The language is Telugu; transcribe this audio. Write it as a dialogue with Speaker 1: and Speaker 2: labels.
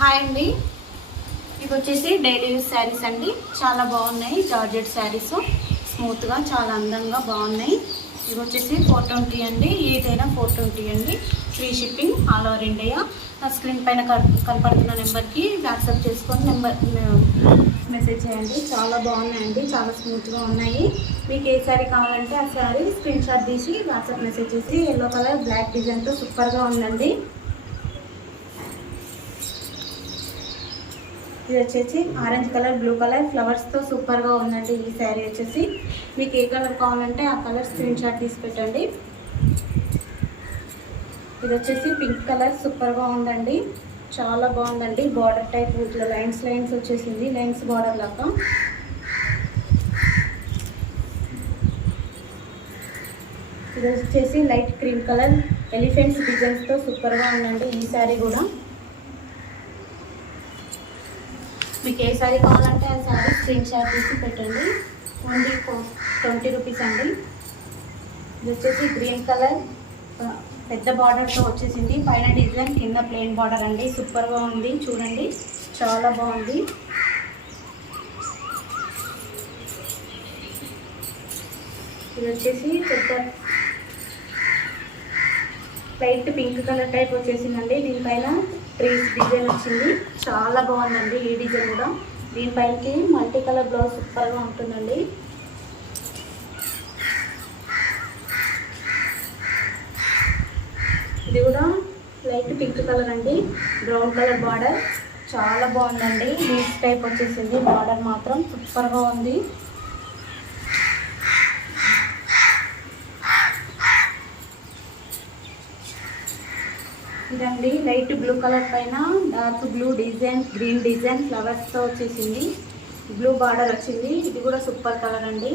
Speaker 1: హాయ్ అండి. ఇవి వచ్చేసి డైలీ యూస్ శారీస్ అండి. చాలా బాగున్నాయి. జార్జెట్ శారీస్. స్మూత్గా చాలా అందంగా బాగున్నాయి. ఇవి వచ్చేసి ఫోర్ ట్వంటీ అండి. ఏదైనా ఫోర్ ట్వంటీ అండి. Free shipping all over India. నా స్క్రీన్ పైన కనపడుతున్న నెంబర్కి వాట్సాప్ చేసుకొని నెంబర్ మెసేజ్ చేయండి. చాలా బాగున్నాయండి చాలా స్మూత్గా ఉన్నాయి. మీకు ఏ శారీ కావాలంటే ఆ శారీ స్క్రీన్ షాట్ తీసి వాట్సాప్ మెసేజ్ చేసి ఎల్లో కలర్ బ్లాక్ డిజైన్తో సూపర్గా ఉందండి. ఇది వచ్చేసి ఆరెంజ్ కలర్ బ్లూ కలర్. ఫ్లవర్స్తో సూపర్గా ఉందండి ఈ శారీ వచ్చేసి. మీకు ఏ కలర్ కావాలంటే ఆ కలర్ స్క్రీన్ షాట్ తీసి పెట్టండి. ఇది వచ్చేసి పింక్ కలర్ సూపర్గా ఉందండి. చాలా బాగుందండి. బార్డర్ టైప్ ఇట్లా లైన్స్ లైన్స్ వచ్చేసింది. లైన్స్ బార్డర్ లాగా. ఇది వచ్చేసి లైట్ క్రీమ్ కలర్. ఎలిఫెంట్స్ డిజైన్స్తో సూపర్గా ఉందండి ఈ శారీ కూడా. మీకు ఏ శారీ కావాలంటే ఆ శారీ స్క్రీన్ షాట్ తీసి పెట్టండి. ఓన్లీ ట్వంటీ రూపీస్ అండి. ఇది వచ్చేసి గ్రీన్ కలర్ పెద్ద బార్డర్తో వచ్చేసింది. పైన డిజైన్ కింద ప్లెయిన్ బార్డర్ అండి. సూపర్గా ఉంది. చూడండి. చాలా బాగుంది. ఇది వచ్చేసి పెద్ద లైట్ పింక్ కలర్ టైప్ వచ్చేసిందండి. దీనిపైన ట్రీస్ డిజైన్ వచ్చింది. చాలా బాగుందండి ఈ డిజైన్ కూడా. దీనిపైకి మల్టీ కలర్ బ్లౌజ్ సూపర్గా ఉంటుందండి. ఇది కూడా లైట్ పింక్ కలర్ అండి. Brown colour border. చాలా బాగుందండి. లీఫ్ టైప్ వచ్చేసింది. బార్డర్ మాత్రం సూపర్గా ఉంది. ఇదండి లైట్ బ్లూ కలర్ పైన dark blue design green design ఫ్లవర్స్తో వచ్చేసింది. బ్లూ బార్డర్ వచ్చింది. ఇది కూడా సూపర్ కలర్ అండి.